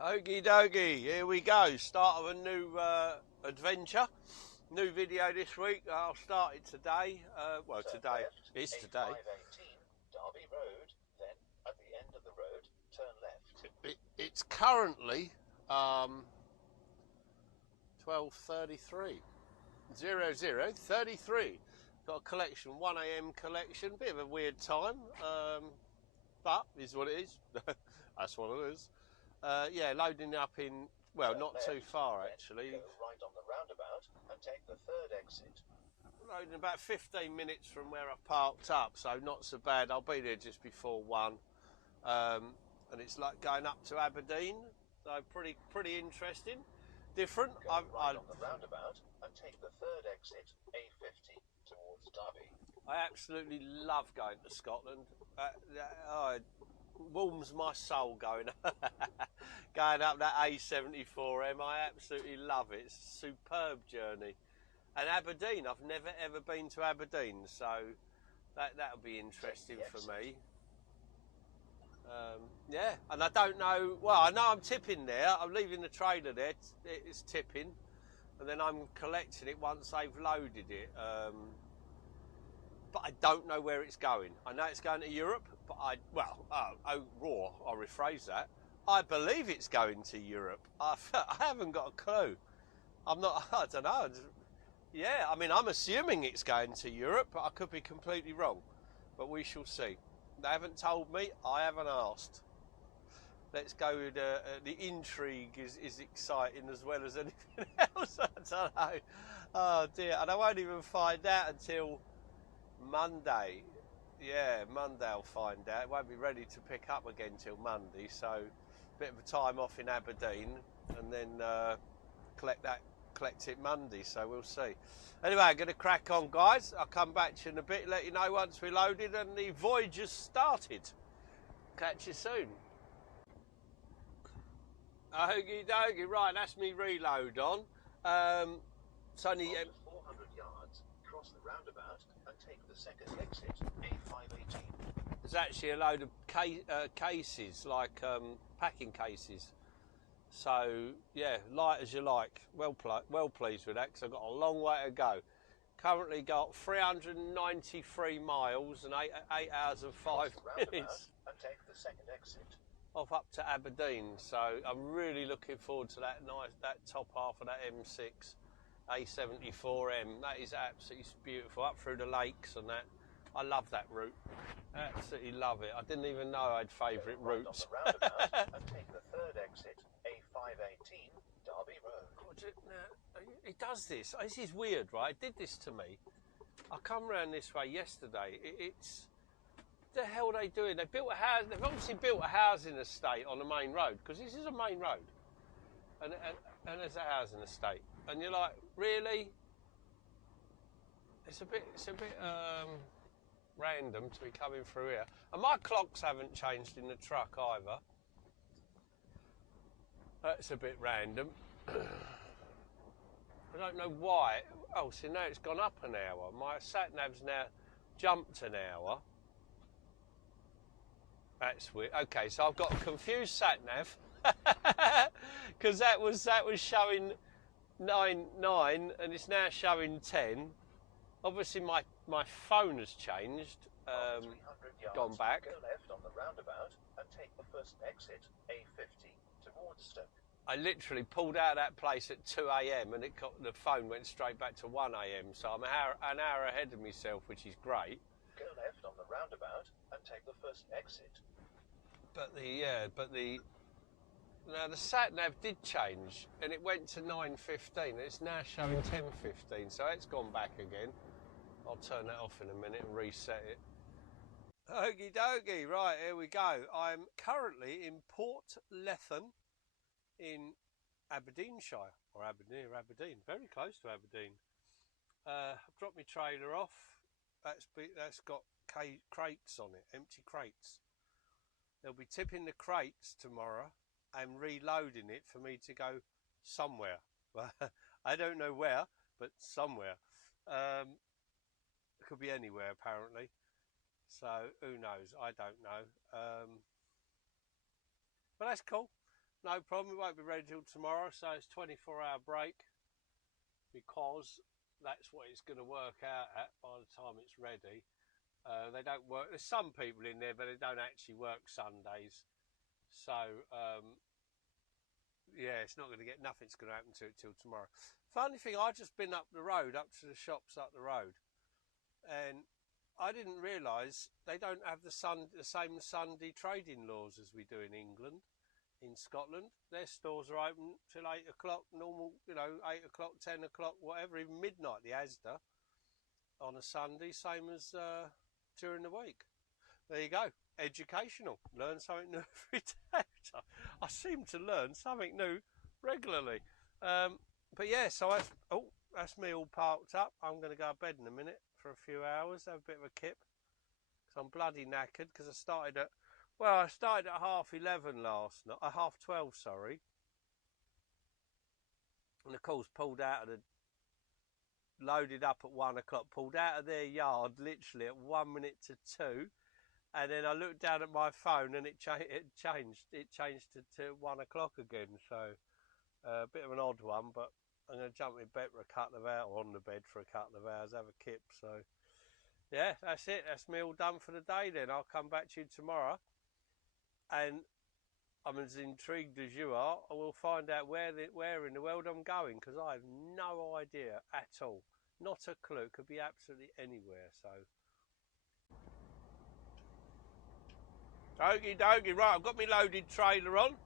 Okie dokie, here we go. Start of a new adventure. New video this week. I'll start it today. Well, Turn today. left, It's today. A518, Derby Road, then at the end of the road, turn left. It's currently 12:33. 00:33. Got a collection, 1 a.m. collection. Bit of a weird time, but is what it is. That's what it is. Yeah, loading up in, well, Turn not left, too far actually. Go right on the roundabout and take the third exit. Loading about 15 minutes from where I parked up, so not so bad. I'll be there just before 1. And it's like going up to Aberdeen, so pretty interesting. Different. Go right on the roundabout and take the third exit, A50, towards Derby. I absolutely love going to Scotland. It warms my soul going going up that A74M. I absolutely love it. It's a superb journey. And Aberdeen, I've never ever been to Aberdeen, so that'll be interesting for me. Yeah, and I don't know. Well, I know I'm tipping there. I'm leaving the trailer there. It's tipping, and then I'm collecting it once they've loaded it. But I don't know where it's going. I know it's going to Europe, but I'll rephrase that. I believe it's going to Europe. I haven't got a clue. I don't know. Yeah, I mean, I'm assuming it's going to Europe, but I could be completely wrong. But we shall see. They haven't told me. I haven't asked. Let's go with the intrigue is exciting as well as anything else. I don't know. Oh dear, and I won't even find out until Monday. Yeah, Monday I'll find out. It won't be ready to pick up again till Monday, so a bit of a time off in Aberdeen, and then collect it Monday. So we'll see. Anyway, I'm going to crack on, guys. I'll come back to you in a bit, let you know once we're loaded and the voyage has started. Catch you soon. Okie dokie, right, that's me reload on. It's only 400 yards, cross the roundabout and take the second exit, A518. There's actually a load of cases, like packing cases. So, yeah, light as you like. Well pleased with that, because I've got a long way to go. Currently got 393 miles and 8 hours and 5 minutes. And take the second exit. Off up to Aberdeen, so I'm really looking forward to that top half of that M6 A74M. That is absolutely beautiful, up through the lakes and that. I love that route, absolutely love it. I didn't even know I had favourite routes. On the roundabout and take the third exit, A518, Derby Road. It does this. This is weird, right? It did this to me. I come round this way yesterday. It's the hell are they doing? They built a house. They've obviously built a housing estate on the main road, because this is a main road, and there's a housing estate, and you're like, really? It's a bit random to be coming through here, and my clocks haven't changed in the truck either. That's a bit random. I don't know why. Oh, see, now it's gone up an hour. My sat nav's now jumped an hour. That's weird. Okay, so I've got a confused sat nav because that was showing 9 and it's now showing 10. Obviously, my phone has changed. Gone back. Go left on the roundabout and take the first exit, A50, towards Stoke. I literally pulled out of that place at 2 a.m. and the phone went straight back to 1 a.m. So I'm an hour ahead of myself, which is great. Go left on the roundabout and take the first exit. But the sat nav did change, and it went to 9:15. It's now showing 10:15, so it's gone back again. I'll turn that off in a minute and reset it. Okie dokie, right, here we go. I'm currently in Port Lethen in Aberdeenshire, or Aberdeen, very close to Aberdeen. I've dropped my trailer off. That's got crates on it, empty crates. They'll be tipping the crates tomorrow and reloading it for me to go somewhere. I don't know where, but somewhere. It could be anywhere, apparently. So who knows? I don't know. But that's cool. No problem, it won't be ready till tomorrow, so it's 24-hour break, because that's what it's going to work out at by the time it's ready. They don't work, there's some people in there, but they don't actually work Sundays. So, yeah, it's not going to get, nothing's going to happen to it till tomorrow. Funny thing, I've just been up the road, up to the shops up the road, and I didn't realise they don't have the same Sunday trading laws as we do in England. In Scotland, their stores are open till 8 o'clock, normal, 8 o'clock, 10 o'clock, whatever, even midnight, the Asda, on a Sunday, same as during the week. There you go, educational, learn something new every day. I seem to learn something new regularly. But yeah, so that's me all parked up. I'm going to go to bed in a minute for a few hours, have a bit of a kip, because I'm bloody knackered, because I started at 11:30 last night, 12:30, sorry. And of course, loaded up at 1 o'clock, pulled out of their yard literally at 1 minute to 2. And then I looked down at my phone and it changed to 1 o'clock again. So a bit of an odd one, but I'm going to jump in bed for a couple of hours, on the bed for a couple of hours, have a kip. So yeah, that's it. That's me all done for the day then. I'll come back to you tomorrow. And I'm as intrigued as you are. I will find out where in the world I'm going, because I have no idea at all. Not a clue. Could be absolutely anywhere. So, okie dokie. Right, I've got my loaded trailer on.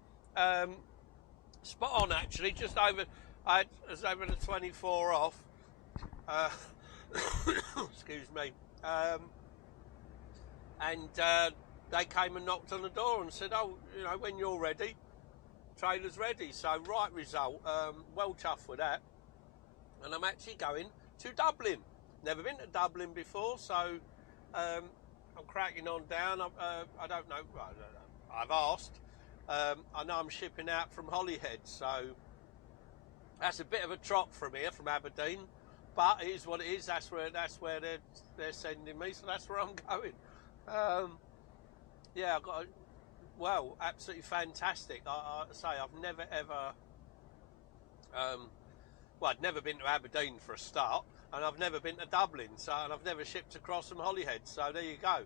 Spot on actually. Just over. I was over the 24 off. Excuse me. They came and knocked on the door and said, oh, when you're ready, trailer's ready. So right result, well chuffed with that. And I'm actually going to Dublin. Never been to Dublin before, so I'm cracking on down. I don't know, I've asked. I know I'm shipping out from Holyhead, so that's a bit of a trot from here, from Aberdeen. But it is what it is. That's where they're sending me, so that's where I'm going. Yeah, absolutely fantastic. I say I've never ever, I'd never been to Aberdeen for a start, and I've never been to Dublin, and I've never shipped across from Holyhead. So there you go,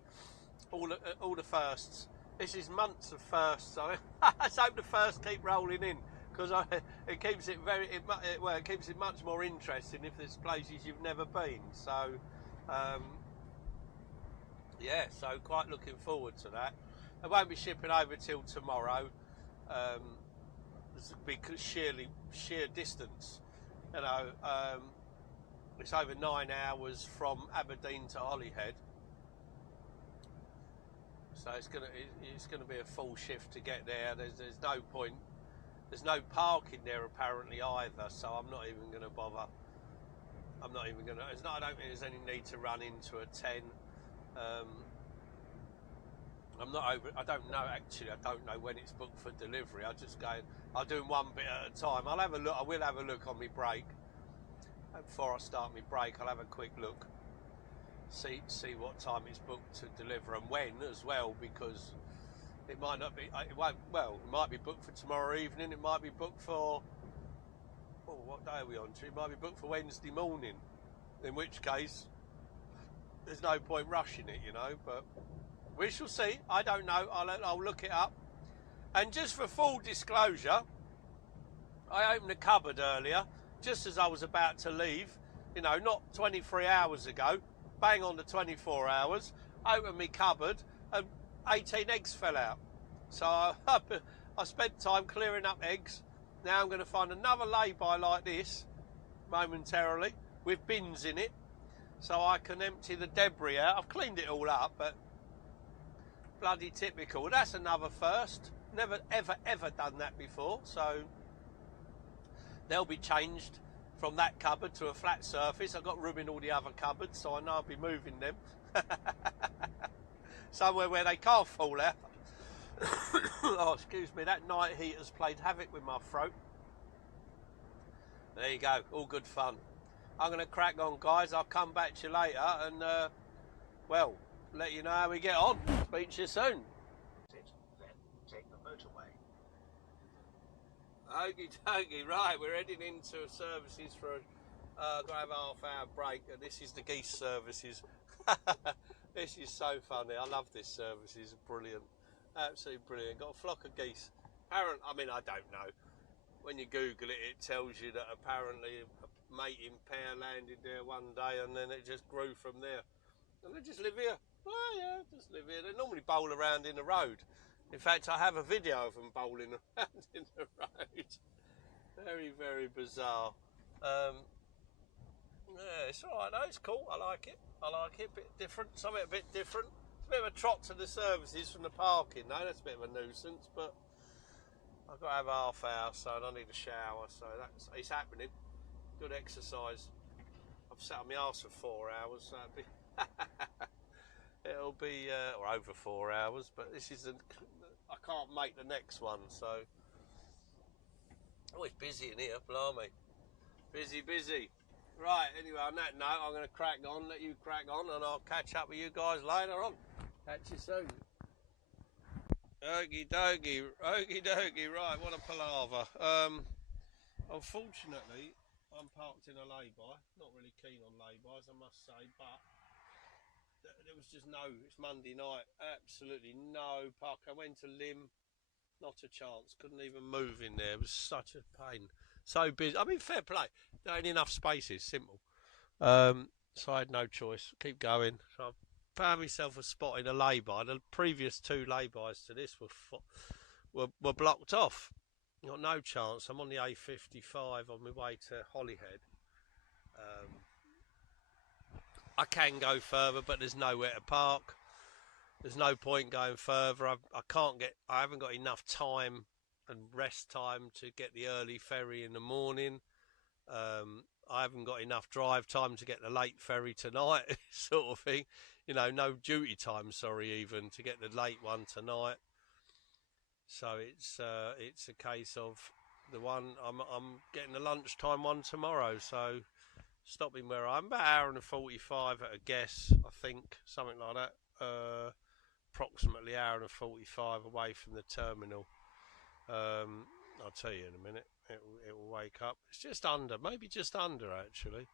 all the firsts. This is months of firsts. So let's hope the firsts keep rolling in, because it keeps it it keeps it much more interesting if there's places you've never been. So. Yeah, so quite looking forward to that. I won't be shipping over till tomorrow, because sheer distance. It's over 9 hours from Aberdeen to Holyhead, so it's gonna be a full shift to get there. There's no point. There's no parking there apparently either, so I'm not even gonna bother. I don't think there's any need to run into a 10. I don't know actually. I don't know when it's booked for delivery. I'll do one bit at a time. I'll have a look. I will have a look on my break. Before I start my break, I'll have a quick look. See what time it's booked to deliver and when as well, because it might not be. It might be booked for tomorrow evening. It might be booked for. Oh, what day are we on to? It might be booked for Wednesday morning. In which case, there's no point rushing it, but we shall see. I don't know. I'll look it up. And just for full disclosure, I opened the cupboard earlier, just as I was about to leave, not 23 hours ago, bang on the 24 hours, opened my cupboard and 18 eggs fell out. So I spent time clearing up eggs. Now I'm going to find another lay-by like this, momentarily, with bins in it, so I can empty the debris out. I've cleaned it all up, but bloody typical. That's another first. Never ever done that before, so they'll be changed from that cupboard to a flat surface. I've got room in all the other cupboards, so I know I'll be moving them somewhere where they can't fall out. Oh, excuse me, that night heater's played havoc with my throat. There you go, all good fun. I'm going to crack on, guys. I'll come back to you later and, let you know how we get on. Speak to you soon. Then take the motorway. Okie dokie, right, we're heading into services for gonna have a half-hour break, and this is the geese services. This is so funny. I love this service. It's brilliant, absolutely brilliant. Got a flock of geese. Apparently, I mean, I don't know. When you Google it, it tells you that apparently a mating pair landed there one day, and then it just grew from there. And they just live here. Oh yeah, just live here. They normally bowl around in the road. In fact, I have a video of them bowling around in the road. Very, very bizarre. Yeah, it's alright though, it's cool, I like it. I like it, a bit different, something a bit different. It's a bit of a trot to the services from the parking though, that's a bit of a nuisance, but I've got to have a half hour, so I need a shower, so it's happening. Good exercise. I've sat on my arse for 4 hours, so it'll be or over 4 hours, but this is I can't make the next one, so it's busy in here, blimey. Busy. Right, anyway, on that note, I'm going to crack on, let you crack on, and I'll catch up with you guys later on. Catch you soon. Okie dokie, right, what a palaver. Unfortunately, I'm parked in a layby. Not really keen on laybys, I must say, but there was just it's Monday night, absolutely no park. I went to Lim, not a chance, couldn't even move in there, it was such a pain. So busy, I mean, fair play, there ain't enough spaces, simple. So I had no choice, keep going. So I found myself a spot in a lay-by. The previous 2 lay-bys to this were blocked off. Got no chance. I'm on the A55 on my way to Holyhead. I can go further, but there's nowhere to park. There's no point going further. I haven't got enough time and rest time to get the early ferry in the morning. I haven't got enough drive time to get the late ferry tonight, sort of thing. You know, no duty time, sorry, even to get the late one tonight. So it's a case of the one I'm getting the lunchtime one tomorrow. So stopping where I'm about 1:45 at a guess, I think, something like that. Approximately 1:45 away from the terminal. I'll tell you in a minute. It will wake up. It's just under, maybe just under actually.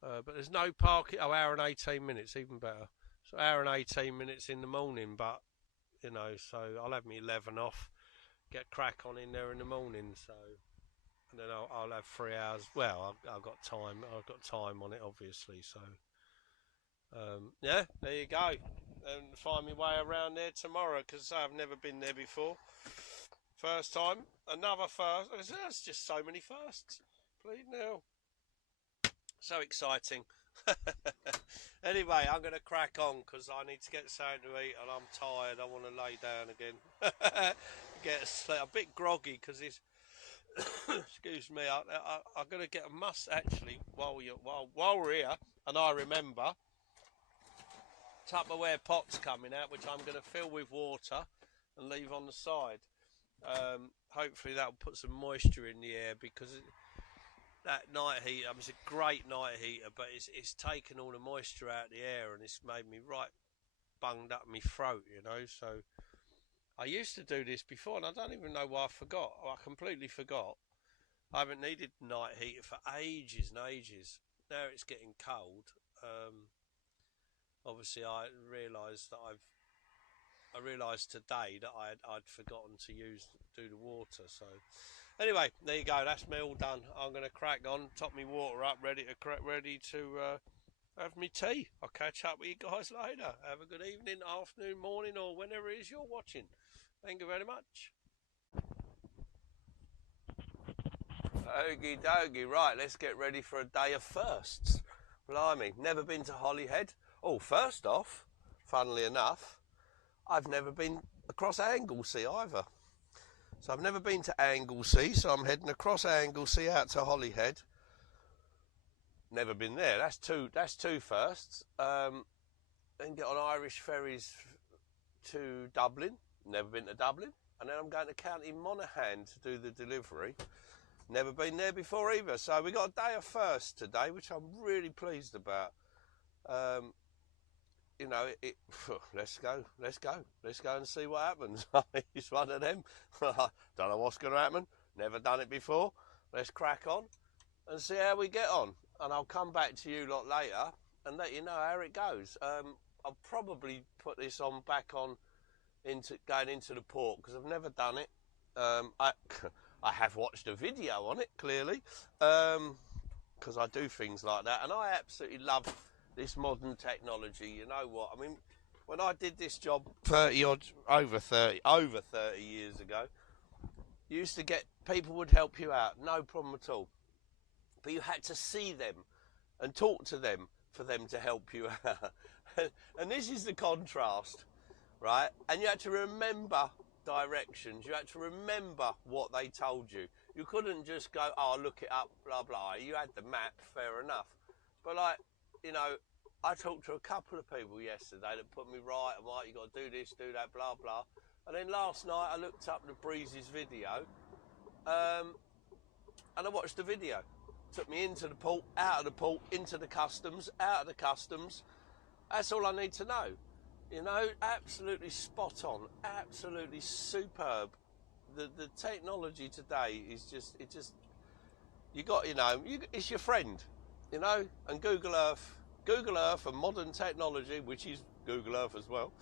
But there's no parking. Oh, 1:18, even better. So 1:18 in the morning, but you know, so I'll have me 11 off, get crack on in there in the morning. So, and then I'll have 3 hours. Well, I've got time. I've got time on it, obviously. So, yeah, there you go. And find my way around there tomorrow because I've never been there before. First time, another first. There's just so many firsts. Please now. So exciting. Anyway, I'm going to crack on because I need to get something to eat and I'm tired. I want to lay down again. Get a sleep. I'm a bit groggy because it's. Excuse me. I'm going to get a must actually while we're here, and I remember Tupperware pots coming out, which I'm going to fill with water and leave on the side. Hopefully that'll put some moisture in the air because that night heater, it's a great night heater, but it's taken all the moisture out of the air and it's made me right bunged up my throat, you know. So I used to do this before and I don't even know why I forgot. I completely forgot. I haven't needed night heater for ages and ages. Now it's getting cold. Obviously I realised today that I'd forgotten to do the water. So anyway, there you go. That's me all done. I'm going to crack on, top me water up, ready to have me tea. I'll catch up with you guys later. Have a good evening, afternoon, morning, or whenever it is you're watching. Thank you very much. Okie dokie. Right, let's get ready for a day of firsts. Blimey, never been to Holyhead. Oh, first off, funnily enough, I've never been across Anglesey either. So I've never been to Anglesey, so I'm heading across Anglesey out to Holyhead. Never been there. That's two firsts. Then get on Irish ferries to Dublin. Never been to Dublin. And then I'm going to County Monaghan to do the delivery. Never been there before either. So we got a day of firsts today, which I'm really pleased about. you know, let's go and see what happens. It's one of them. Don't know what's going to happen. Never done it before. Let's crack on and see how we get on. And I'll come back to you lot later and let you know how it goes. I'll probably put this on back on going into the port because I've never done it. I have watched a video on it clearly because I do things like that, and I absolutely love this modern technology. You know what I mean? When I did this job over 30 years ago, you used to get people would help you out, no problem at all. But you had to see them and talk to them for them to help you out. And this is the contrast, right? And you had to remember directions. You had to remember what they told you. You couldn't just go, oh, look it up, blah, blah. You had the map, fair enough. But like, you know, I talked to a couple of people yesterday that put me right, you got to do this, do that, blah, blah. And then last night I looked up the Breeze's video and I watched the video. Took me into the port, out of the port, into the customs, out of the customs. That's all I need to know. You know, absolutely spot on, absolutely superb. The technology today is just, you got, you know, it's your friend, you know, and Google Earth and modern technology, which is Google Earth as well,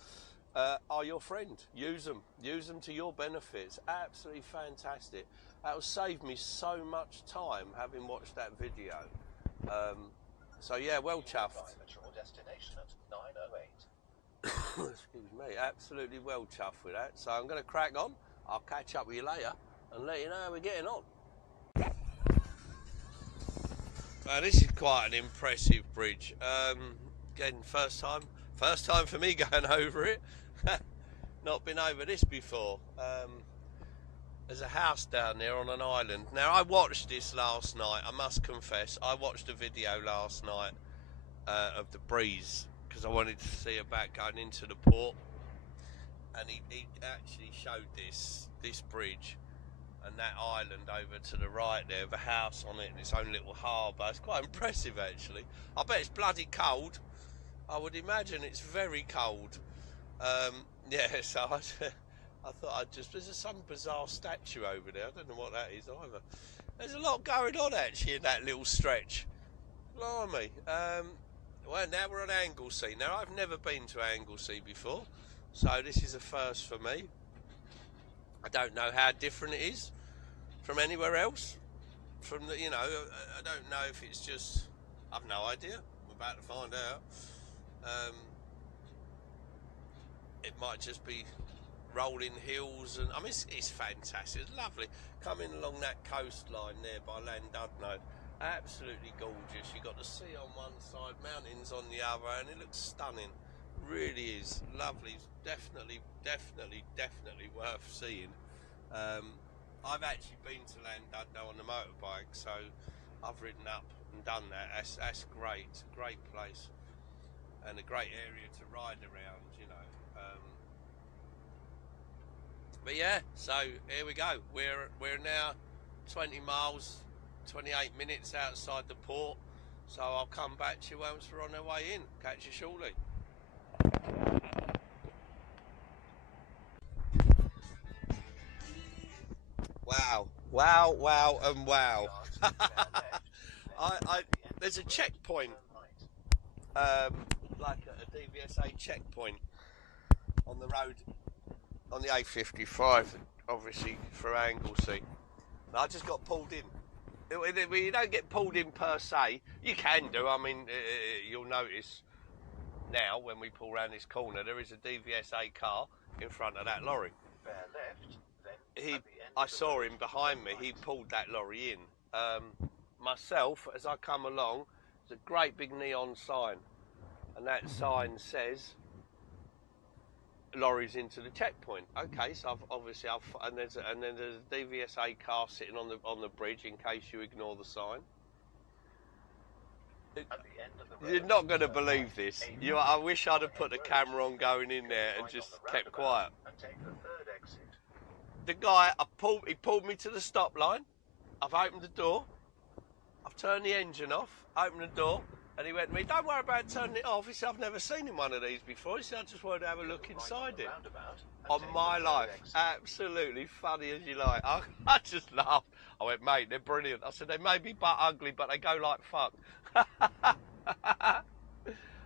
are your friend. Use them to your benefits. Absolutely fantastic. That will save me so much time having watched that video. So yeah, well chuffed. Destination at 9:08. Excuse me, absolutely well chuffed with that. So I'm going to crack on. I'll catch up with you later and let you know how we're getting on. This is quite an impressive bridge. Again, first time for me going over it. Not been over this before. There's a house down there on an island. Now, I watched this last night. I must confess, I watched a video last night of the breeze because I wanted to see about going into the port. And he actually showed this bridge and that island over to the right there, with a house on it and its own little harbour. It's quite impressive, actually. I bet it's bloody cold. I would imagine it's very cold. Yeah, so I thought there's some bizarre statue over there. I don't know what that is either. There's a lot going on actually in that little stretch. Blimey. Well, now we're on Anglesey. Now, I've never been to Anglesey before, so this is a first for me. I don't know how different it is from anywhere else. From the, you know, I don't know if it's just, I've no idea. We're about to find out. It might just be rolling hills, and I mean it's fantastic. It's lovely coming along that coastline there by Llandudno. Absolutely gorgeous. You've got the sea on one side, mountains on the other, and it looks stunning. Really is lovely. Definitely worth seeing. I've actually been to Llandudno on the motorbike, so I've ridden up and done that. That's great. It's a great place and a great area to ride around, you know. But yeah, so here we go. We're now 20 miles, 28 minutes outside the port. So I'll come back to you once we're on our way in. Catch you shortly. Wow, and wow. There's a checkpoint, like a DVSA checkpoint on the road, on the A55, obviously for Anglesey. And I just got pulled in. You don't get pulled in per se. You can do. I mean, you'll notice now when we pull around this corner, there is a DVSA car in front of that lorry. Bear left, then I saw him behind me. He pulled that lorry in. Myself, as I come along, there's a great big neon sign, and that sign says lorries into the checkpoint. Okay, so and then there's a DVSA car sitting on the bridge in case you ignore the sign. at the end of the road, You're not going to believe this. I wish I'd have put the camera on going in there and just kept quiet. and take the third exit. The guy, he pulled me to the stop line. I've opened the door. I've turned the engine off, opened the door, And he went to me, don't worry about turning it off. He said, I've never seen in one of these before. He said, I just wanted to have a look inside it. On my life, absolutely funny as you like. I just laughed. I went, mate, they're brilliant. I said, they may be butt ugly, but they go like fuck.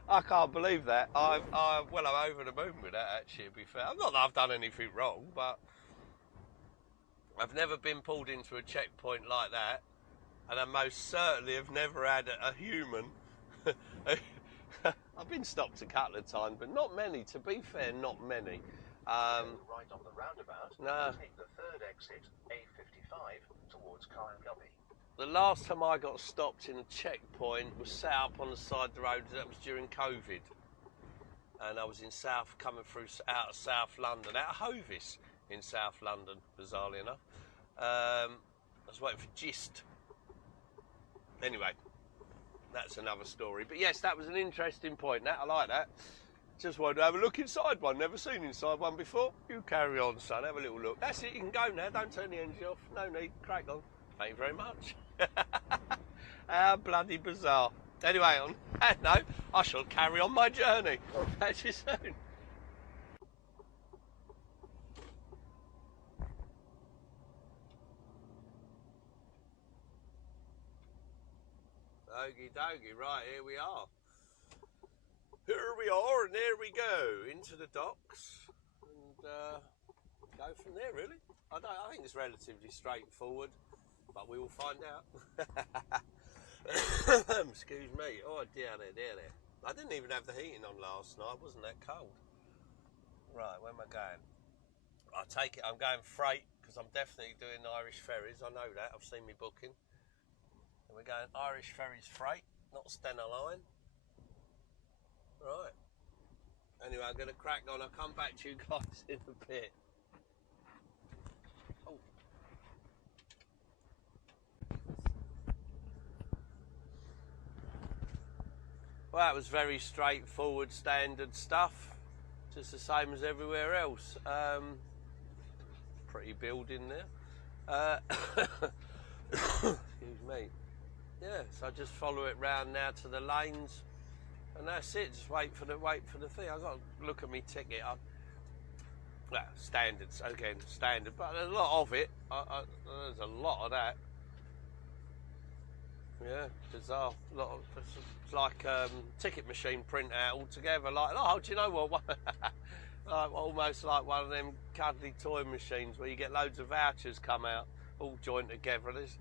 I can't believe that. I'm over the moon with that, actually, to be fair. Not that I've done anything wrong, but I've never been pulled into a checkpoint like that, and I most certainly have never had a human. I've been stopped a couple of times, but not many. To be fair, not many. Right on the roundabout. No. Take the third exit, A55, towards Carnguppy. The last time I got stopped in a checkpoint was set up on the side of the road. That was during COVID, and I was in coming through out of South London, out of Hovis in South London, bizarrely enough. I was waiting for Gist. Anyway, that's another story. But yes, that was an interesting point. That I like that. Just wanted to have a look inside one. Never seen inside one before. You carry on, son. Have a little look. That's it. You can go now. Don't turn the engine off. No need. Crack on. Thank you very much. How bloody bizarre. Anyway, on that note, I shall carry on my journey. Catch you soon. Okie dokie, right, here we are. Here we are, and there we go, into the docks, and go from there, really. I think it's relatively straightforward, but we will find out. Excuse me. Oh, dear. I didn't even have the heating on last night. Wasn't that cold? Right, where am I going? I take it I'm going freight, because I'm definitely doing Irish ferries. I know that. I've seen me booking. And we're going Irish ferries freight, not Stena Line. Right. Anyway, I'm going to crack on. I'll come back to you guys in a bit. Oh. Well, that was very straightforward, standard stuff. Just the same as everywhere else. Pretty building there. Excuse me. Yeah, so I just follow it round now to the lanes. And that's it. Just wait for the thing. I've got to look at my ticket. Well, standards again, standard, but there's a lot of it. There's a lot of that. Yeah, bizarre. It's like ticket machine printout altogether. Like, oh, do you know what? Like almost like one of them cuddly toy machines where you get loads of vouchers come out, all joined together. There's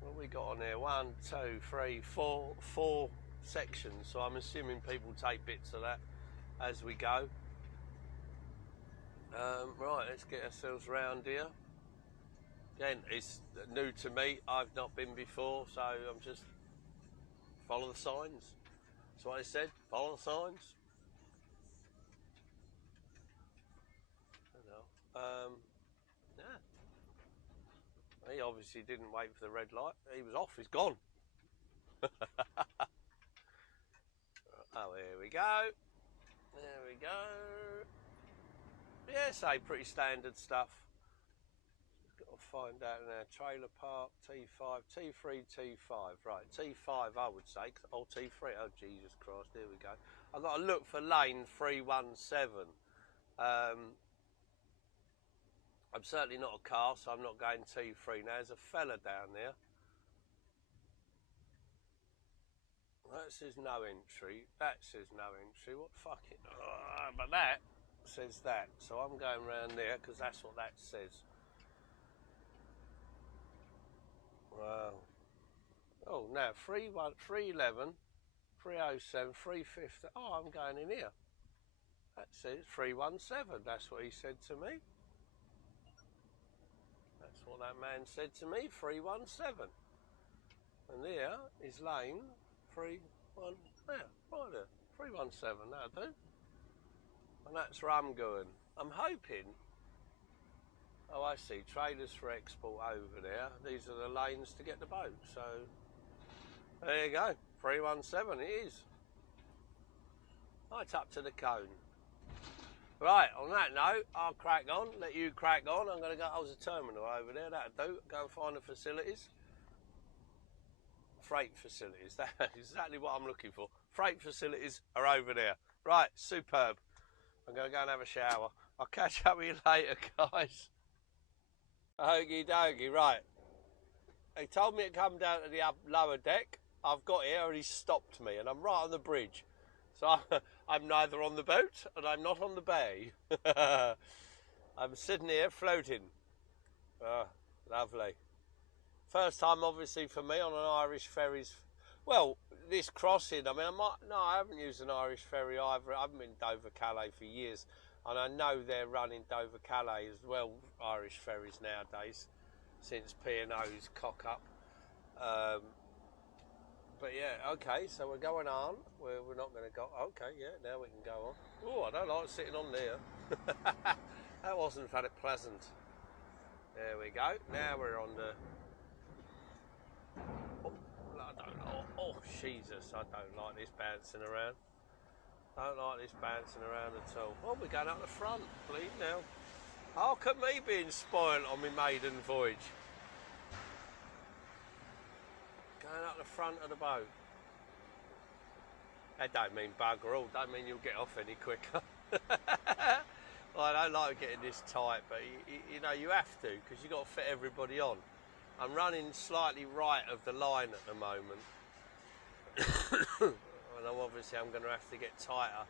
what we got on here? 1, 2, 3, 4 sections, so I'm assuming people take bits of that as we go. Right, let's get ourselves round here. Again, it's new to me. I've not been before, so I'm just follow the signs. That's what I said. Follow the signs. Yeah. He obviously didn't wait for the red light. He was off. He's gone. Oh, here we go. There we go. Yeah, say pretty standard stuff. Got to find out now. Trailer park, T5, T3, T5. Right, T5 I would say. Oh, T3. Oh, Jesus Christ. There we go. I've got to look for lane 317. I'm certainly not a car, so I'm not going T3. Now, there's a fella down there. That says no entry. That says no entry. What fucking... but that says that. So I'm going round there because that's what that says. Wow. Oh, now 311, 307, 350. Oh, I'm going in here. That says 317. That's what he said to me. That's what that man said to me. 317. And there is lane 3-1 there, right there, 317, that'll do. And that's where I'm going. I'm hoping, oh I see, trailers for export over there. These are the lanes to get the boat, so there you go, 317 it is. Right up to the cone. Right, on that note, I'll crack on, let you crack on. I'm going to go, there's a terminal over there, that'll do, go and find the facilities. freight facilities. That's exactly what I'm looking for. Freight facilities are over there. Right, superb. I'm going to go and have a shower. I'll catch up with you later, guys. Okie dokie, right. He told me to come down to the lower deck. I've got here and he's stopped me, and I'm right on the bridge. So I'm neither on the boat and I'm not on the bay. I'm sitting here floating. Lovely. First time, obviously, for me on an Irish ferries. Well, this crossing, I mean, I haven't used an Irish ferry either. I haven't been Dover-Calais for years. And I know they're running Dover-Calais as well, Irish ferries nowadays, since P&O's cock up. But yeah, okay, so we're going on. We're not going to go. Okay, yeah, now we can go on. Oh, I don't like sitting on there. That wasn't very pleasant. There we go. Now we're on the. I don't know. Oh, Jesus, I don't like this bouncing around. Don't like this bouncing around at all. Oh, we're going up the front, please now. Oh, look at me being spoiled on my maiden voyage. Going up the front of the boat. That don't mean bugger all. Don't mean you'll get off any quicker. Well, I don't like getting this tight, but you know you have to, because you've got to fit everybody on. I'm running slightly right of the line at the moment. And obviously I'm going to have to get tighter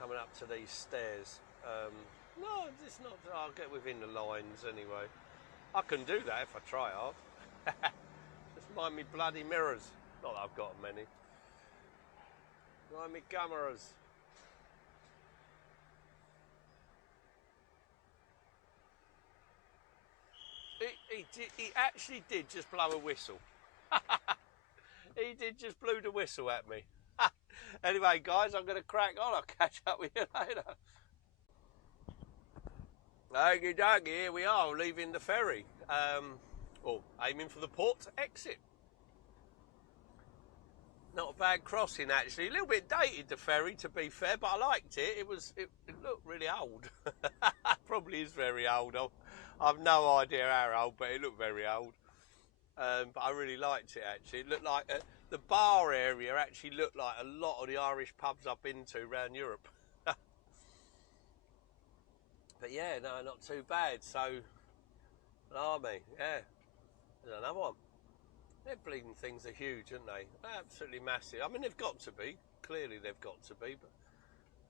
coming up to these stairs. No, it's not. I'll get within the lines anyway. I can do that if I try hard. Just mind me bloody mirrors. Not that I've got many. Mind me cameras. He actually did just blow a whistle. He did just blew the whistle at me. Anyway, guys, I'm going to crack on. I'll catch up with you later. Okie dokie, here we are, leaving the ferry. Aiming for the port exit. Not a bad crossing, actually. A little bit dated, the ferry, to be fair, but I liked it. It looked really old. Probably is very old. I've no idea how old, but it looked very old. But I really liked it, actually. It looked like the bar area actually looked like a lot of the Irish pubs I've been to around Europe. But yeah, no, not too bad. So, blimey, yeah, there's another one. Their bleeding things are huge, aren't they? Absolutely massive. I mean, they've got to be. Clearly, they've got to be, but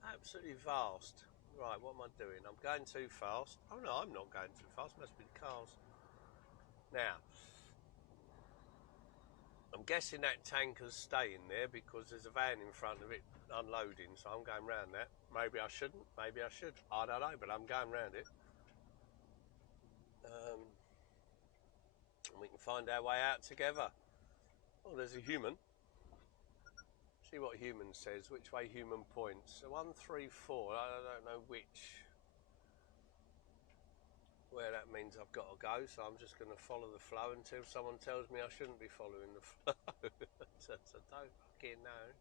absolutely vast. Right, what am I doing? I'm going too fast. Oh no, I'm not going too fast. Must be the cars. Now, I'm guessing that tanker's staying there because there's a van in front of it unloading, so I'm going round that. Maybe I shouldn't, maybe I should. I don't know, but I'm going round it. And we can find our way out together. Oh, there's a human. See what human says, which way human points. So 1, 3, 4, I don't know where that means I've got to go, so I'm just going to follow the flow until someone tells me I shouldn't be following the flow. So don't fucking know.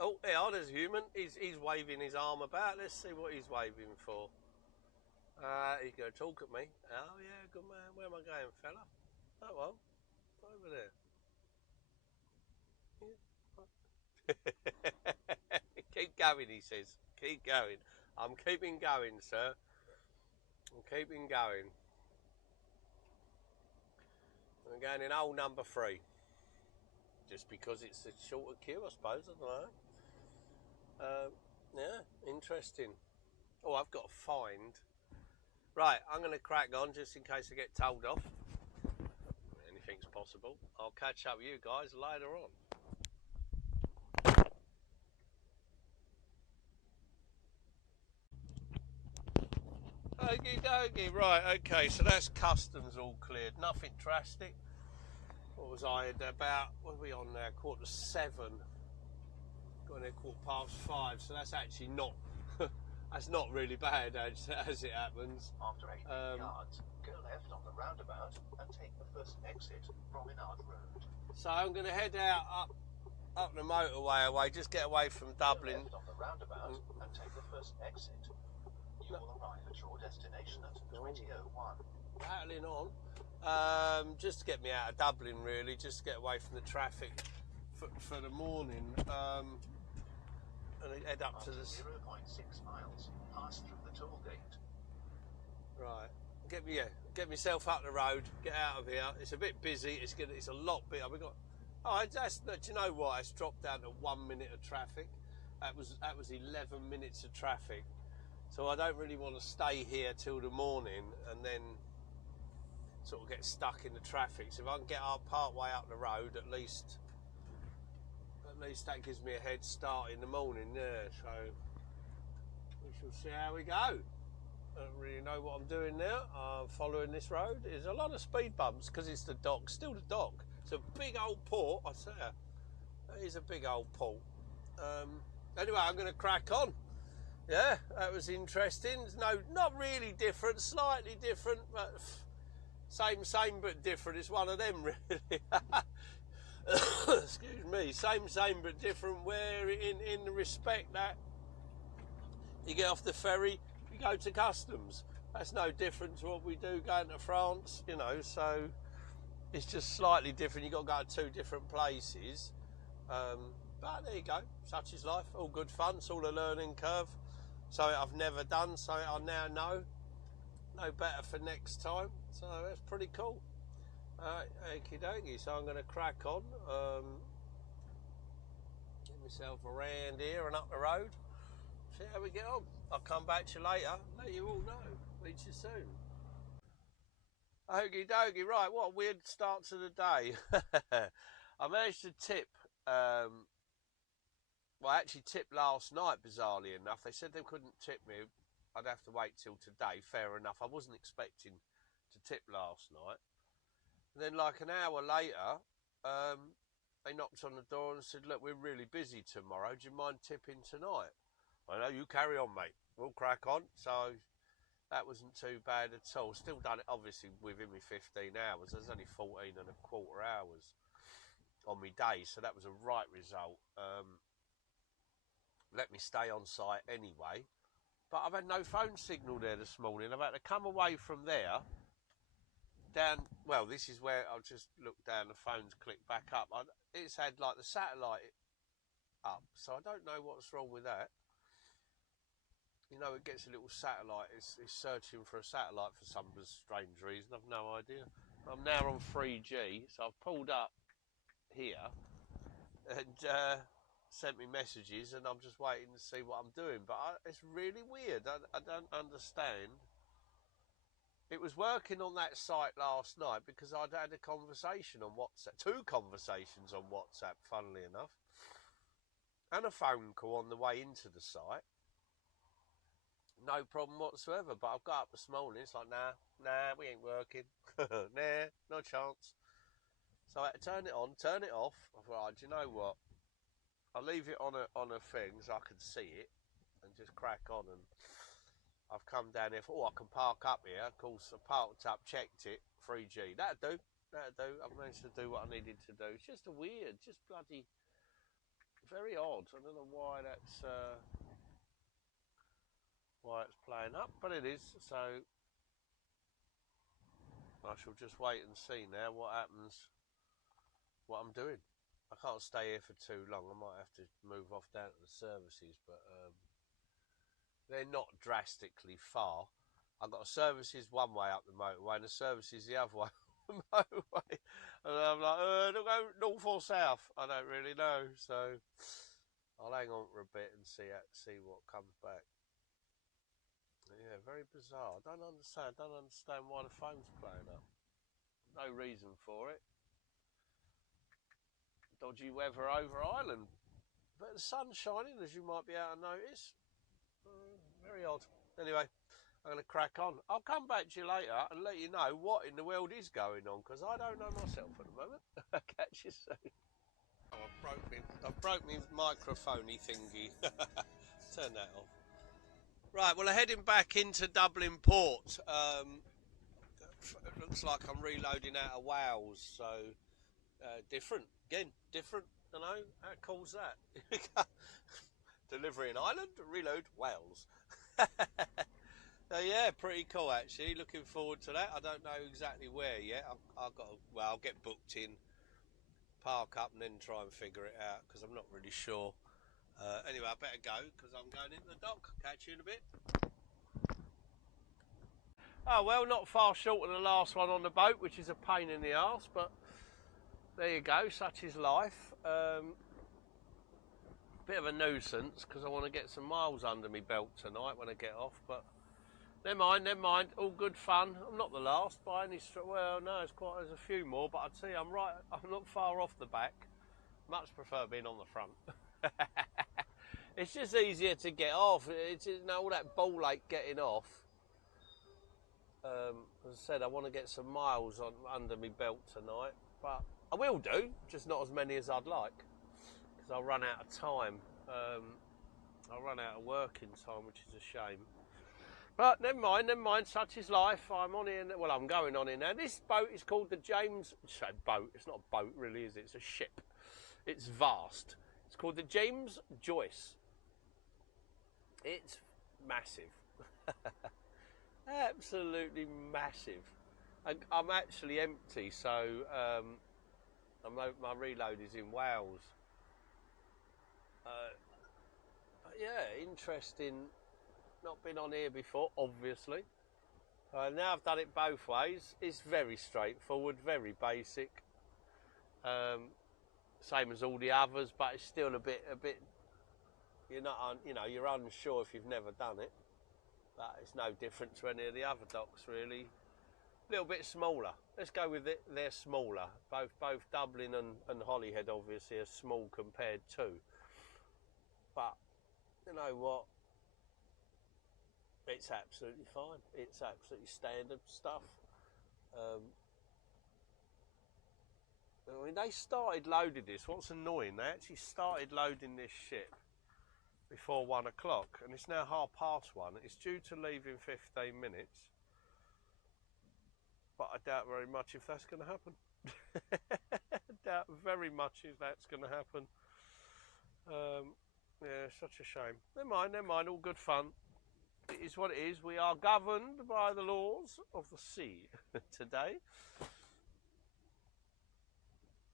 Oh, yeah, there's a human. He's waving his arm about. Let's see what he's waving for. He's going to talk at me. Oh, yeah, good man. Where am I going, fella? Oh, well, over there. Keep going, he says. Keep going. I'm keeping going, sir. I'm keeping going. I'm going in hole number 3. Just because it's a shorter queue, I suppose. I don't know. Yeah, interesting. Oh, I've got to find. Right, I'm going to crack on just in case I get told off. Anything's possible. I'll catch up with you guys later on. Okie dokie, right, okay, so that's customs all cleared, nothing drastic. What was I at about, what are we on now, 7:15? Got there 5:15, so that's actually not, that's not really bad as it happens. After 8 yards, go left on the roundabout and take the first exit from Inard Road. So I'm going to head out up the motorway away, just get away from Dublin. Go left on the roundabout and take the first exit. You will arrive at your destination at 20:01. Rattling on. Just to get me out of Dublin, really, just to get away from the traffic for the morning, and head up to the 0.6 miles, pass through the toll gate. right. Get myself up the road, get out of here. It's a bit busy. It's a lot bigger. We got. Oh, do you know what? It's dropped down to 1 minute of traffic. That was 11 minutes of traffic. So I don't really want to stay here till the morning and then sort of get stuck in the traffic. So if I can get up part way up the road, at least that gives me a head start in the morning. Yeah. So we shall see how we go. I don't really know what I'm doing now. I'm following this road. There's a lot of speed bumps because it's the dock. Still the dock. It's a big old port. I say that is a big old port. Anyway, I'm going to crack on. Yeah, that was interesting. No, not really different. Slightly different, but same but different. It's one of them, really. Excuse me. Same but different. Where in the respect that you get off the ferry, you go to customs. That's no different to what we do going to France, you know, so it's just slightly different. You've got to go to 2 different places. But there you go. Such is life. All good fun. It's all a learning curve. Something I've never done, something I now know. No better for next time. So that's pretty cool. Okie dokie. So I'm going to crack on. Get myself around here and up the road. See how we get on. I'll come back to you later. Let you all know. Meet you soon. Okie dokie. Right, what a weird start to the day. I managed to tip. Well, I actually tipped last night, bizarrely enough. They said they couldn't tip me. I'd have to wait till today. Fair enough. I wasn't expecting to tip last night. And then like an hour later, they knocked on the door and said, look, we're really busy tomorrow. Do you mind tipping tonight? I know, you carry on, mate. We'll crack on. So that wasn't too bad at all. Still done it, obviously, within me 15 hours. There's only 14 and a quarter hours on my day. So that was a right result. Let me stay on site anyway, but I've had no phone signal there this morning. I've had to come away from there down. Well, this is where I'll just look down. The phone's clicked back up. It's had like the satellite up, so I don't know what's wrong with that. You know, it gets a little satellite. It's searching for a satellite for some strange reason. I've no idea. I'm now on 3G, so I've pulled up here and sent me messages, and I'm just waiting to see what I'm doing. But it's really weird. I don't understand. It was working on that site last night because I'd had a conversation on WhatsApp, 2 conversations on WhatsApp, funnily enough, and a phone call on the way into the site. No problem whatsoever. But I've got up this morning. It's like, nah, we ain't working. Nah, no chance. So I had to turn it on, turn it off. I thought, do you know what? I'll leave it on a thing so I can see it and just crack on. And I've come down here for, I can park up here. Of course, I parked up, checked it, 3G. That'd do. I've managed to do what I needed to do. It's just just bloody, very odd. I don't know why that's playing up, but it is. So I shall just wait and see now what happens, what I'm doing. I can't stay here for too long. I might have to move off down to the services, but they're not drastically far. I've got services one way up the motorway and the services the other way up the motorway. And I'm like, do I go north or south? I don't really know. So I'll hang on for a bit and see what comes back. Yeah, very bizarre. I don't understand why the phone's playing up. No reason for it. Dodgy weather over Ireland, but the sun's shining, as you might be able to notice. Very odd. Anyway, I'm going to crack on. I'll come back to you later and let you know what in the world is going on, because I don't know myself at the moment. Catch you soon. Oh, I've broke me microphone-y thingy. Turn that off. Right, well, I'm heading back into Dublin port. It looks like I'm reloading out of Wales, so different. Again, different, you know, how cool's that? Delivery in Ireland, reload Wales. Yeah, pretty cool actually. Looking forward to that. I don't know exactly where yet. I've got to, well, I'll get booked in, park up, and then try and figure it out because I'm not really sure. Anyway, I better go because I'm going into the dock. Catch you in a bit. Oh well, not far short of the last one on the boat, which is a pain in the arse, but there you go. Such is life. Bit of a nuisance because I want to get some miles under my belt tonight when I get off, but never mind, never mind. All good fun. I'm not the last by any stretch. Well, no, there's a few more, but I'd say I'm not far off the back. Much prefer being on the front. It's just easier to get off. It's all that ball ache getting off. As I said, I want to get some miles under my belt tonight, but I will do, just not as many as I'd like. I'll run out of time. I'll run out of working time, which is a shame. But never mind, such is life. I'm on here, well, I'm going on here now. This boat is called the James, boat, it's not a boat really, is it? It's a ship. It's vast. It's called the James Joyce. It's massive. Absolutely massive. I'm actually empty, so my reload is in Wales. Yeah, interesting. Not been on here before, obviously. Now I've done it both ways. It's very straightforward, very basic. Same as all the others, but it's still a bit. You're not, you're unsure if you've never done it. But it's no different to any of the other docks, really. A little bit smaller. Let's go with it. They're smaller. Both Dublin and Holyhead, obviously, are small compared to. But you know what? It's absolutely fine. It's absolutely standard stuff. I mean, they started loading this. What's annoying, they actually started loading this ship before 1 o'clock, and it's now 1:30. It's due to leave in 15 minutes. But I doubt very much if that's going to happen. I doubt very much if that's going to happen. Yeah, such a shame. Never mind, all good fun. It is what it is. We are governed by the laws of the sea today.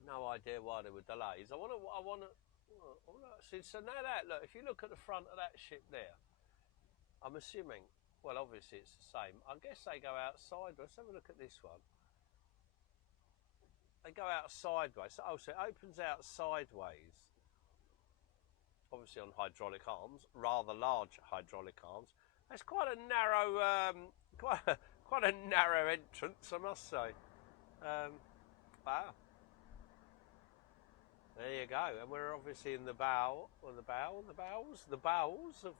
No idea why there were delays. I want to see. So now look, if you look at the front of that ship there, I'm assuming, well, obviously it's the same. I guess they go out sideways. Let's have a look at this one. They go out sideways. So it opens out sideways. Obviously on hydraulic arms, rather large hydraulic arms. That's quite a narrow, quite a narrow entrance, I must say. Wow. There you go, and we're obviously in the bows of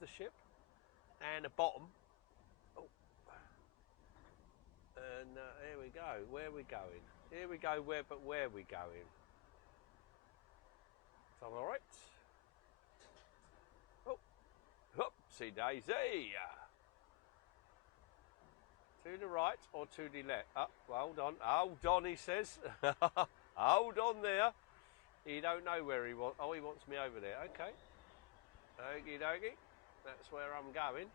the ship, and the bottom. Oh. And here we go. Where are we going? Here we go. Where are we going? So I'm all right. Oopsie daisy. To the right or to the left? Hold on, he says. Hold on there. He don't know where he wants. Oh, he wants me over there. Okay. Okie dokie. That's where I'm going.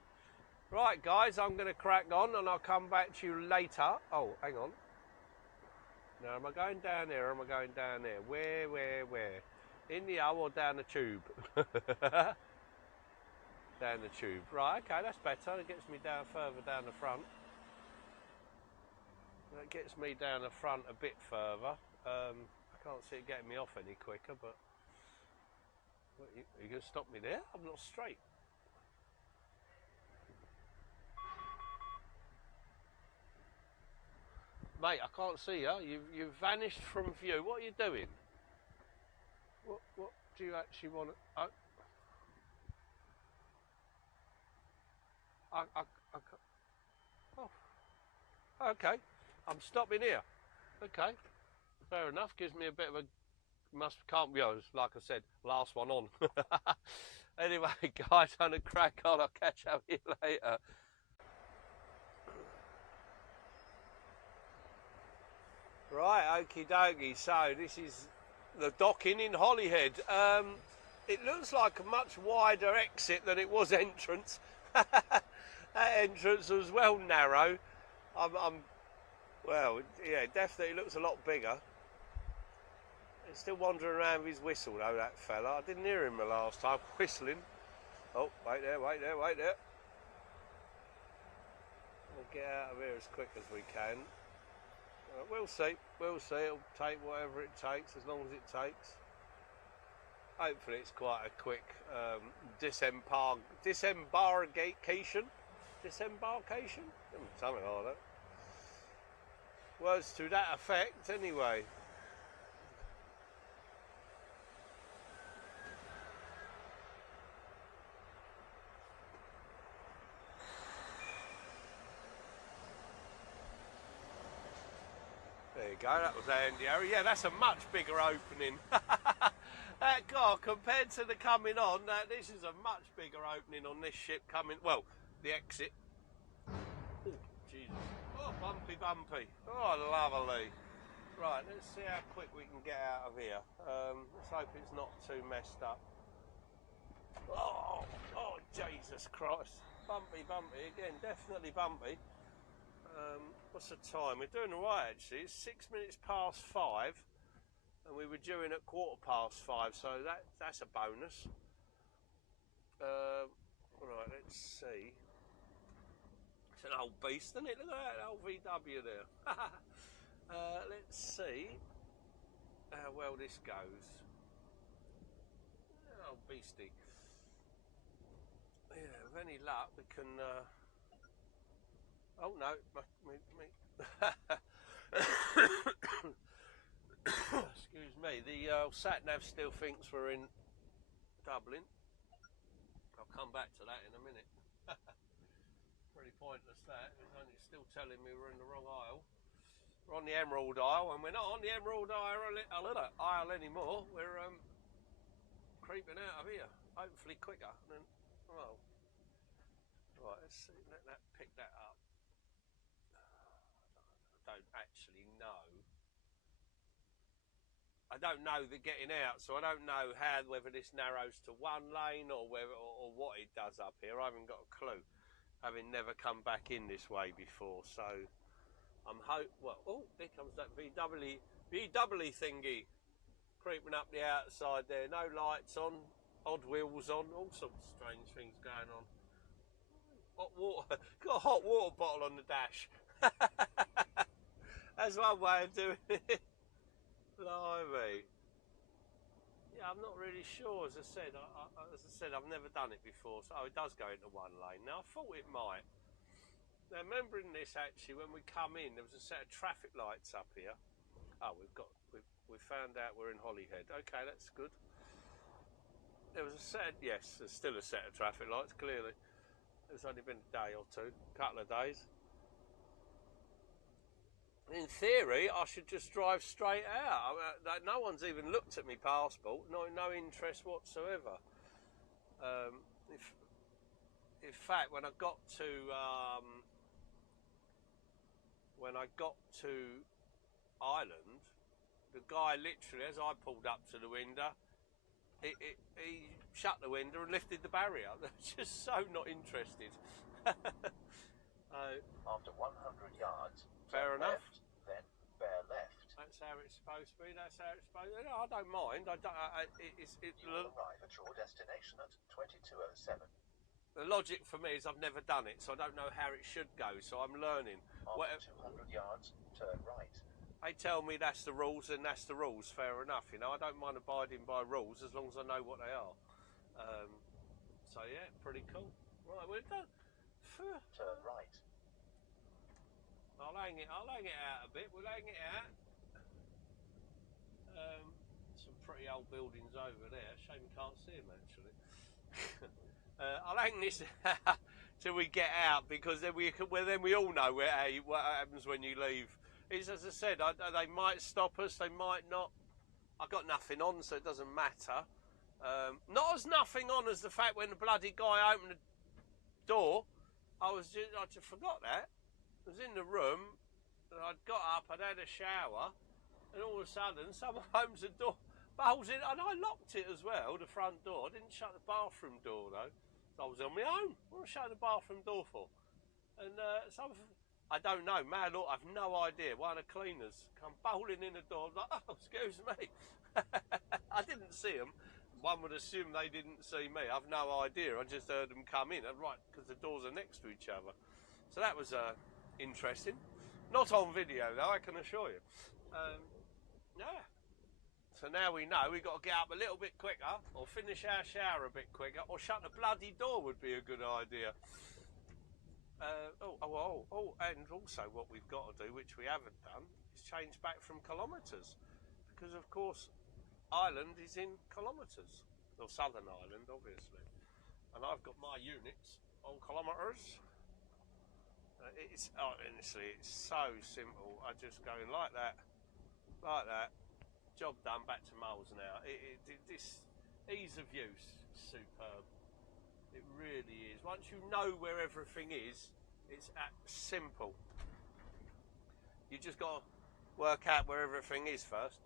Right, guys, I'm going to crack on and I'll come back to you later. Oh, hang on. Now, am I going down there or am I going down there? Where? In the O or down the tube? Down the tube. Right, okay, that's better. It gets me down further down the front. That gets me down the front a bit further. I can't see it getting me off any quicker, but... What, are you going to stop me there? I'm not straight. Mate, I can't see you. You've vanished from view. What are you doing? What do you actually want to... Oh, okay. I'm stopping here. Okay, fair enough. Gives me a bit of a can't be honest. Like I said, last one on. Anyway, guys, I'm gonna crack on. I'll catch up with you later. Right, okie dokie. So this is the docking in Holyhead. It looks like a much wider exit than it was entrance. That entrance was well narrow. Well, yeah, definitely looks a lot bigger. He's still wandering around with his whistle though, that fella. I didn't hear him the last time whistling. Oh, wait there, wait there, wait there. We'll get out of here as quick as we can. We'll see, it'll take whatever it takes, as long as it takes. Hopefully it's quite a quick disembarkation? Something like that. Words to that effect, anyway. There you go, that was Andy Harry. Yeah, that's a much bigger opening. That car, compared to the coming on, this is a much bigger opening on this ship coming, well, the exit. Oh, Jesus. Oh, bumpy, bumpy. Oh, lovely. Right, let's see how quick we can get out of here. Let's hope it's not too messed up. Oh, Jesus Christ. Bumpy, bumpy again, definitely bumpy. What's the time? We're doing all right, actually. It's 6 minutes past 5. And we were due in at 5:15, so that's a bonus. Right, let's see. It's an old beast, isn't it? Look at that old VW there. Let's see how well this goes. Oh, beastie. Yeah, with any luck, we can. Oh no, me. Excuse me, the sat-nav still thinks we're in Dublin. I'll come back to that in a minute. Pretty pointless that, it's only still telling me we're in the wrong aisle. We're on the Emerald Isle, and we're not on the Emerald Isle anymore. We're creeping out of here, hopefully quicker than, well. Right, let's see, let that pick that up. I don't actually know. I don't know the getting out, so I don't know whether this narrows to one lane or what it does up here. I haven't got a clue, having never come back in this way before. So I'm oh, here comes that VW thingy creeping up the outside there. No lights on, odd wheels on, all sorts of strange things going on. Hot water, got a hot water bottle on the dash. That's one way of doing it. Blimey. Yeah, I'm not really sure. As I said, I've never done it before. So it does go into one lane. Now I thought it might. Now remembering this, actually, when we come in, there was a set of traffic lights up here. Oh, we found out we're in Holyhead. Okay, that's good. There was a set. Yes, there's still a set of traffic lights. Clearly, it's only been a day or two, a couple of days. In theory, I should just drive straight out. No one's even looked at my passport. No interest whatsoever. In fact, when I got to Ireland, the guy literally, as I pulled up to the window, he shut the window and lifted the barrier. Just so not interested. After 100 yards, fair enough. Left, then bear left. That's how it's supposed to be. That's how it's supposed to be. No, I don't mind. You will arrive at your destination at 22:07. The logic for me is I've never done it, so I don't know how it should go. So I'm learning. After 200 yards, turn right. They tell me that's the rules, and that's the rules. Fair enough. You know, I don't mind abiding by rules as long as I know what they are. So yeah, pretty cool. Right, we're done. Turn right. I'll hang it out a bit. We'll hang it out. Some pretty old buildings over there. Shame you can't see them actually. I'll hang this out till we get out, because then we all know what happens when you leave. It's, as I said, they might stop us, they might not. I've got nothing on, so it doesn't matter. Not as nothing on as the fact when the bloody guy opened the door. I just forgot that. I was in the room, and I'd got up, I'd had a shower, and all of a sudden someone opens the door, bowls in, and I locked it as well, the front door. I didn't shut the bathroom door though. I was on my own. What am I shutting the bathroom door for? And I don't know, man, look, I've no idea. One of the cleaners come bowling in the door. I'm like, oh, excuse me. I didn't see them. One would assume they didn't see me. I've no idea. I just heard them come in, right, because the doors are next to each other. So that was interesting. Not on video, though, I can assure you. Yeah. So now we know we've got to get up a little bit quicker, or finish our shower a bit quicker, or shut the bloody door would be a good idea. And also what we've got to do, which we haven't done, is change back from kilometres. Because, of course, Ireland is in kilometres. Or Southern Ireland, obviously. And I've got my units on kilometres. Honestly, it's so simple. I just go in like that, job done, back to miles now. This ease of use is superb. It really is. Once you know where everything is, it's simple. You just got to work out where everything is first.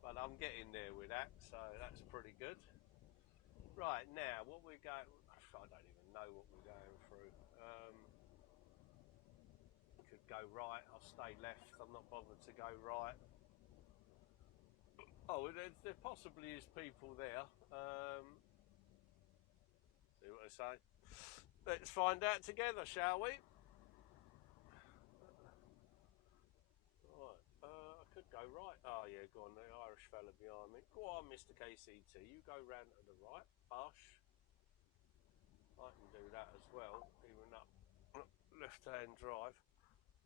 But I'm getting there with that, so that's pretty good. Right, now, what we're going... I don't even know what we're going through. Could go right, I'll stay left. I'm not bothered to go right. Oh, there possibly is people there. See what I say? Let's find out together, shall we? Right, I could go right. Oh yeah, go on, the Irish fella behind me. Go on, Mr. KCT, you go round to the right. Bosh. I can do that as well, even up left-hand drive.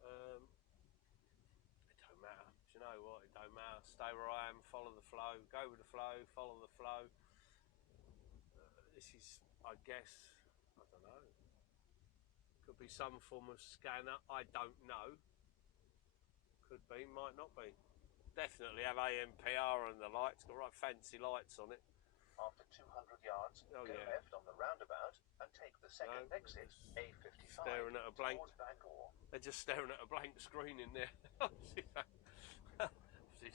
It don't matter. Do you know what? It don't matter. Stay where I am, follow the flow, go with the flow, follow the flow. This is, I guess, I don't know. Could be some form of scanner. I don't know. Could be, might not be. Definitely have AMPR on the lights. Got right fancy lights on it. After 200 yards, go left on the roundabout and take the second exit, A55, staring at a blank. towards Bangor. They're just staring at a blank screen in there. Obviously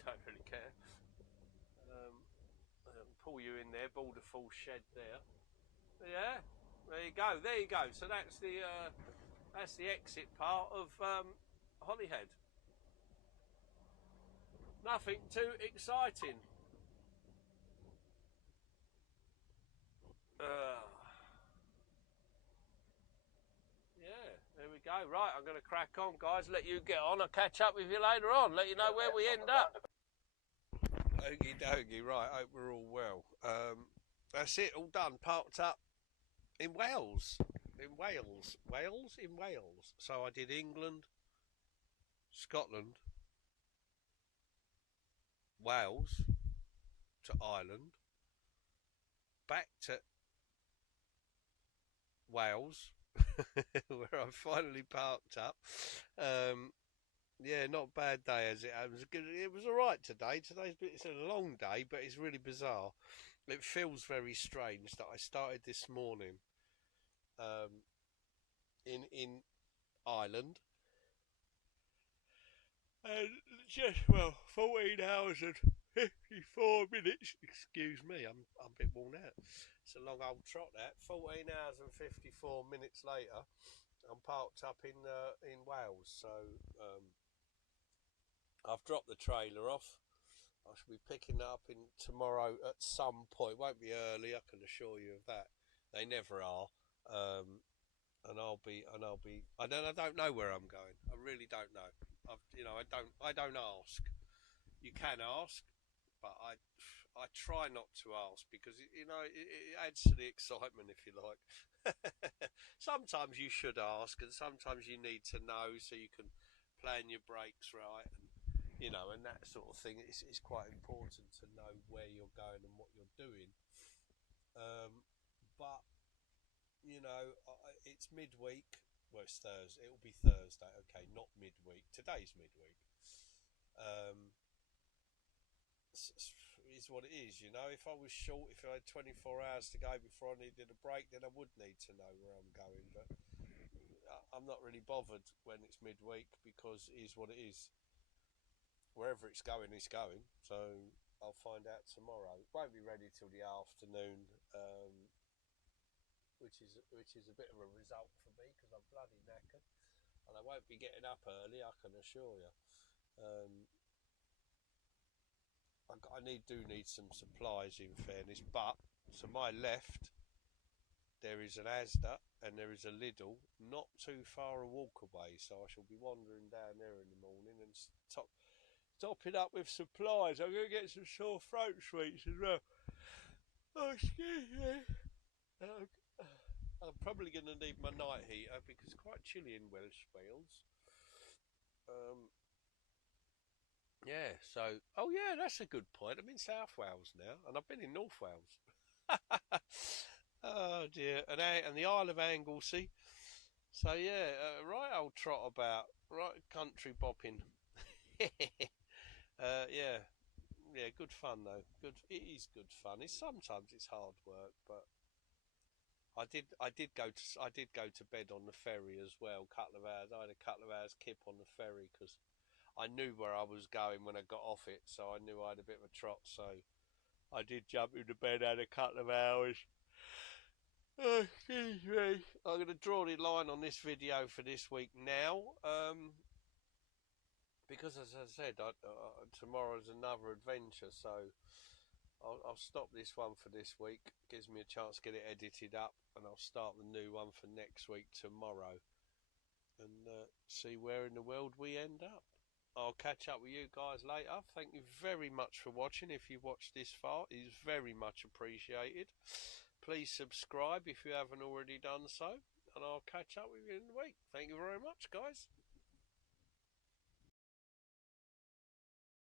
don't really care. Pull you in there, build a full shed there. Yeah, there you go. There you go. So that's the exit part of Holyhead. Nothing too exciting. Yeah, there we go. Right, I'm going to crack on, guys. Let you get on. I'll catch up with you later on. Let you know where we end up. Okie dokie. Right, hope we're all well. That's it. All done. Parked up in Wales. In Wales. In Wales. So I did England, Scotland, Wales to Ireland, back to Wales, where I finally parked up. Yeah, not a bad day as it was. It was all right today. It's a long day, but it's really bizarre. It feels very strange that I started this morning in Ireland, and just 14 hours and 54 minutes. Excuse me, I'm a bit worn out. It's a long old trot that. 14 hours and 54 minutes later, I'm parked up in Wales. So I've dropped the trailer off. I shall be picking it up in tomorrow at some point. Won't be early, I can assure you of that. They never are. And I'll be. I don't know where I'm going. I really don't know. I don't ask. You can ask, but I try not to ask because it adds to the excitement, if you like. Sometimes you should ask, and sometimes you need to know so you can plan your breaks right, and that sort of thing. It's quite important to know where you're going and what you're doing. But it's midweek. Well, it's Thursday. It'll be Thursday. Okay, not midweek. Today's midweek. Is what it is. If I was short, if I had 24 hours to go before I needed a break, then I would need to know where I'm going. But I'm not really bothered when it's midweek because it is what it is. Wherever it's going, it's going. So I'll find out tomorrow. It won't be ready till the afternoon. which is a bit of a result for me because I'm bloody knackered, and I won't be getting up early, I can assure you. I do need some supplies, in fairness, but to my left there is an Asda and there is a Lidl not too far a walk away, so I shall be wandering down there in the morning and topping up with supplies. I'm going to get some sore throat sweets as well. Oh, excuse me. I'm probably going to need my night heater because it's quite chilly in Welsh Wales. Yeah, so, oh yeah, that's a good point. I'm in South Wales now, and I've been in North Wales. Oh dear, and the Isle of Anglesey. So yeah, right old trot about, right country bopping. Yeah, yeah, good fun though. It is good fun. Sometimes it's hard work, but I did go to bed on the ferry as well. Couple of hours. I had a couple of hours kip on the ferry because I knew where I was going when I got off it, so I knew I had a bit of a trot, so I did jump into bed, had a couple of hours. Oh, excuse me. I'm going to draw the line on this video for this week now, because as I said, tomorrow's another adventure, so I'll stop this one for this week. Gives me a chance to get it edited up, and I'll start the new one for next week tomorrow, and see where in the world we end up. I'll catch up with you guys later. Thank you very much for watching. If you watched this far, it is very much appreciated. Please subscribe if you haven't already done so, and I'll catch up with you in the week. Thank you very much, guys.